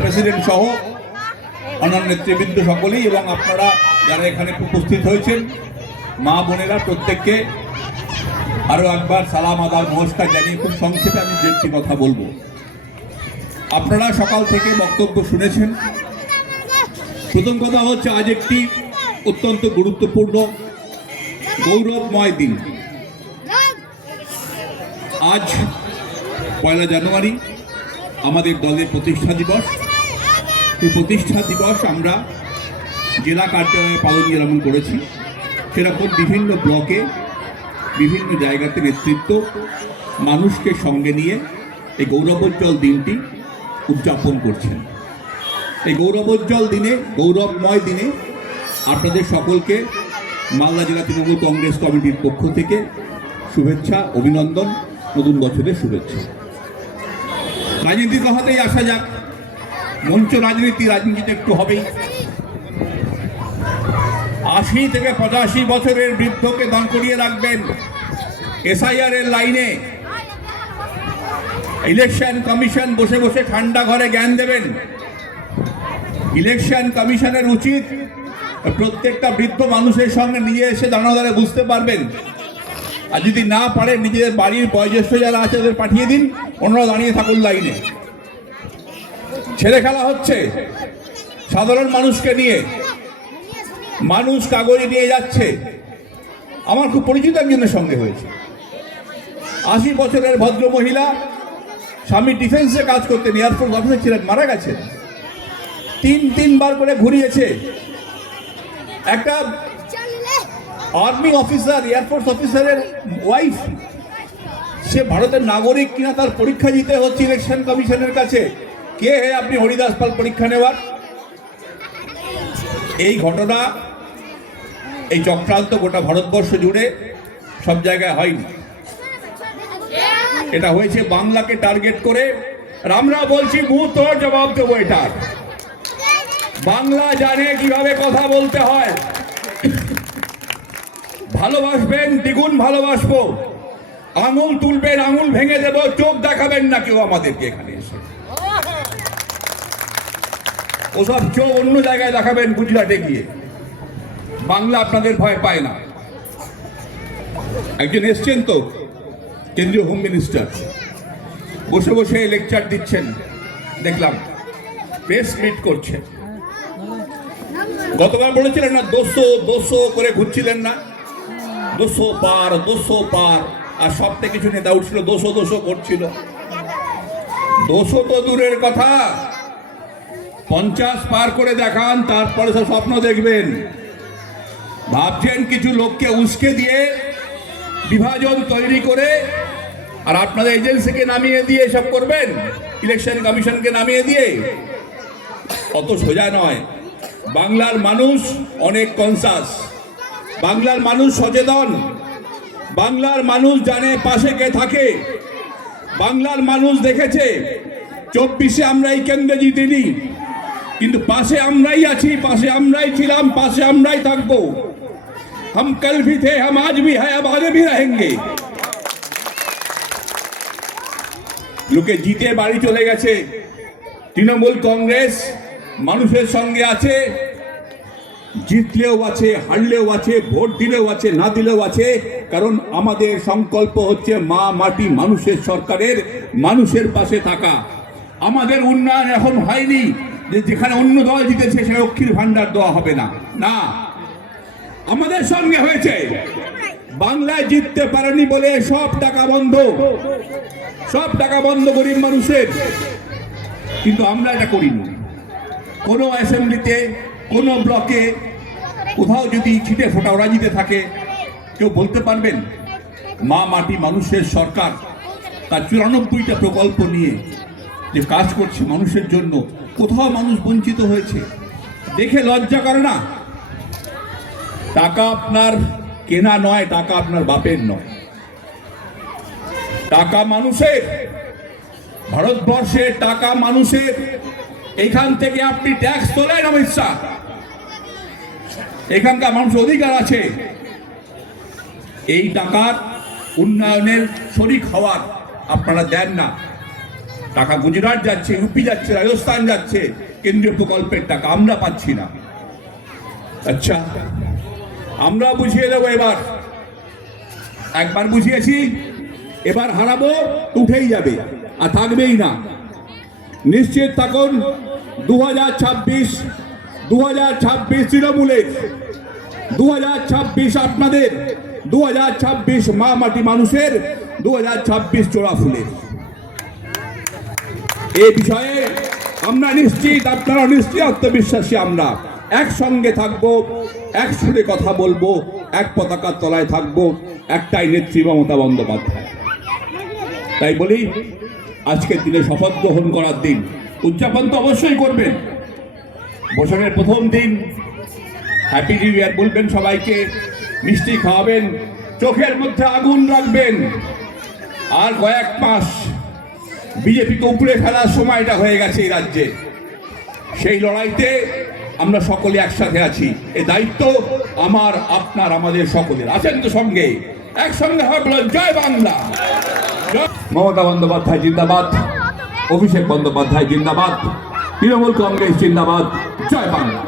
President সহ অন্যান্য নেতৃবৃন্দ সকলেই এবং আপনারা যারা এখানে উপস্থিত হয়েছেন, মা বোনেরা প্রত্যেককে আরও একবার সালাম আদার নমস্কার জানিয়ে খুব সংক্ষেপে আমি একটি কথা বলব। আপনারা সকাল থেকে বক্তব্য শুনেছেন। প্রথম কথা হচ্ছে, আজ একটি অত্যন্ত গুরুত্বপূর্ণ গৌরবময় দিন। আজ পয়লা জানুয়ারি আমাদের দলের প্রতিষ্ঠা দিবস। এই প্রতিষ্ঠা দিবস আমরা জেলা কার্যালয়ে পালন যেরকম করেছি। সেরকম বিভিন্ন ব্লকে বিভিন্ন জায়গাতে নেতৃত্ব মানুষকে সঙ্গে নিয়ে এই গৌরবোজ্জ্বল দিনটি উদযাপন করছেন। এই গৌরবোজ্জ্বল দিনে, গৌরবময় দিনে আপনাদের সকলকে মালদা জেলা তৃণমূল কংগ্রেস কমিটির পক্ষ থেকে শুভেচ্ছা, অভিনন্দন, নতুন বছরের শুভেচ্ছা। রাজনীতির কথাতেই আসা যাক। মঞ্চ রাজনীতি রাজনীতিতে একটু হবেই। আশি থেকে পঁচাশি বছরের বৃদ্ধকে দান করিয়ে রাখবেন এসআইআর এর লাইনে। ইলেকশন কমিশন বসে বসে ঠান্ডা ঘরে জ্ঞান দেবেন। ইলেকশন কমিশনের উচিত প্রত্যেকটা বৃদ্ধ মানুষের সঙ্গে নিয়ে এসে দানাদারে বুঝতে পারবেন। আর যদি না পারে, নিজেদের বাড়ির বয়োজ্যেষ্ঠ যারা আছে তাদের পাঠিয়ে দিন। ওনারা দাঁড়িয়ে থাকুন লাইনে। ছেলে খেলা হচ্ছে। সাধারণ মানুষকে নিয়ে, মানুষ কাগজে নিয়ে যাচ্ছে। আমার খুব পরিচিত একজনের সঙ্গে হয়েছে। আশি বছরের ভদ্র মহিলা, স্বামী ডিফেন্সে কাজ করতেন এয়ারফোর্স অফিসার ছিলেন, মারা গেছেন। তিন, তিনবার করে ঘুরিয়েছে। একটা আর্মি অফিসার এয়ারফোর্স অফিসারের ওয়াইফ সে ভারতের নাগরিক কিনা তার পরীক্ষা দিতে হচ্ছে ইলেকশন কমিশনের কাছে। কে হে আপনি হরিদাস পাল পরীক্ষা নেওয়ার? এই ঘটনা, এই চক্রান্ত গোটা ভারতবর্ষ জুড়ে সব জায়গায় হয়নি। এটা হয়েছে বাংলাকে টার্গেট করে। আমরা বলছি তোর জবাব দেবো এটার বাংলা জানে কীভাবে কথা বলতে হয়। ভালোবাসবেন, দ্বিগুণ ভালোবাসবো। আঙুল তুলবেন, আঙুল ভেঙে দেব, চোখ দেখাবেন না কেউ আমাদেরকে এখানে এসে। ওসব চোখ অন্য জায়গায় দেখাবেন গুজরাটে গিয়ে। বাংলা আপনাদের ভয় পায় না। একজন এসছেন তো, কেন্দ্রীয় হোম মিনিস্টার। বসে বসে লেকচার দিচ্ছেন, দেখলাম। প্রেস মিট করছেন। গতকাল বলেছিলেন না, দোষো দোষো করে ঘুরছিলেন না। দুশো পার দুশো পার। আর সবথেকে কিছু নেতা উঠছিল দোষো দোষো করছিল। দোষো তো দূরের কথা। পঞ্চাশ পার করে দেখান, তারপরে সব স্বপ্ন দেখবেন। ভাবছেন কিছু লোককে উস্কে দিয়ে বিভাজন তৈরি করে, আর আপনাদের এজেন্সিকে নামিয়ে দিয়ে এসব করবেন? ইলেকশন কমিশনকে নামিয়ে দিয়ে? অত সোজা নয়। বাংলার মানুষ অনেক কনসাস বাংলার মানুষ সচেতন বাংলার মানুষ জানে পাশে কে থাকে বাংলার মানুষ দেখেছে চব্বিশে আমরা এই কেন্দ্রে জিতিনি কিন্তু পাশে আমরাই আছি পাশে আমরাই ছিলাম পাশে আমরাই থাকবো हम कल भी थे हम आज भी है अब आगे भी रहेंगे লোকে জিতে বাড়ি চলে গেছে তৃণমূল কংগ্রেস মানুষের সঙ্গে আছে জিতলেও আছে, হারলেও আছে, ভোট দিলেও আছে, না দিলেও আছে। কারণ আমাদের সংকল্প হচ্ছে মা মাটি মানুষের সরকারের, মানুষের পাশে থাকা। আমাদের উন্নয়ন এখন হয়নি, যে যেখানে অন্য দল জিতেছে, সেখানে লক্ষ্মীর ভান্ডার দেওয়া হবে না। না। আমাদের সঙ্গে হয়েছে। বাংলায় জিততে পারেনি বলে সব টাকা বন্ধ। সব টাকা বন্ধ গরিব মানুষের। কিন্তু আমরা এটা করিনি। কোনো অ্যাসেম্বলিতে কোনো ব্লকে কোথাও যদি ছিটে ফোটা ওরা জিতে থাকে, কেউ বলতে পারবেন, মা মাটি মানুষের সরকার, তার চুরানব্বইটা প্রকল্প নিয়ে যে কাজ করছে মানুষের জন্য, কোথাও মানুষ বঞ্চিত হয়েছে। দেখে লজ্জা করে না? টাকা আপনার কেনা নয়, টাকা আপনার বাপের নয়। টাকা মানুষের, ভারতবর্ষের টাকা মানুষের। এখান থেকে আপনি ট্যাক্স তোলেন, অমিত শাহ। এখানকার মানুষ অধিকার আছে। এই টাকার উন্নয়নের শরিক হওয়ার আপনারা দেন না। টাকা গুজরাট যাচ্ছে, ইউপি যাচ্ছে, রাজস্থান যাচ্ছে, কেন্দ্রীয় প্রকল্পের টাকা আমরা পাচ্ছি না। আচ্ছা আমরা বুঝিয়ে দেবো এবার। একবার বুঝিয়েছি, এবার হারাবো, উঠেই যাবে, আর থাকবেই না। নিশ্চিত থাকুন, দু হাজার ছাব্বিশ দু হাজার ছাব্বিশ তৃণমূলের দু হাজার ছাব্বিশ আপনাদের দু হাজার ছাব্বিশ মা মাটি মানুষের দু হাজার ছাব্বিশ চোরা ফুলের। এ বিষয়ে আমরা নিশ্চিত, আপনারা নিশ্চিত আত্মবিশ্বাসী আমরা। একসঙ্গে থাকব এক সুরে কথা বলব, এক পতাকার তলায় থাকব, একটাই নেত্রী মমতা বন্দ্যোপাধ্যায়। তাই বলি, আজকের দিনে শপথ গ্রহণ করার দিন উদযাপন তো অবশ্যই করবেন। বছরের প্রথম দিন। হ্যাপি নিউ ইয়ার বলবেন সবাইকে। মিষ্টি খাওয়াবেন। চোখের মধ্যে আগুন রাখবেন। আর কয়েক মাস বিজেপিকে উপরে ফেলার সময়টা হয়ে গেছে এই রাজ্যে। সেই লড়াইতে আমরা সকলে একসাথে আছি। এ দায়িত্ব আমার, আপনার, আমাদের সকলের। আছেন তো সঙ্গে। একসঙ্গে হবে জয় বাংলা। মমতা বন্দ্যোপাধ্যায় জিন্দাবাদ। অভিষেক বন্দ্যোপাধ্যায় জিন্দাবাদ। তৃণমূল কংগ্রেস জিন্দাবাদ। জয় বাংলা।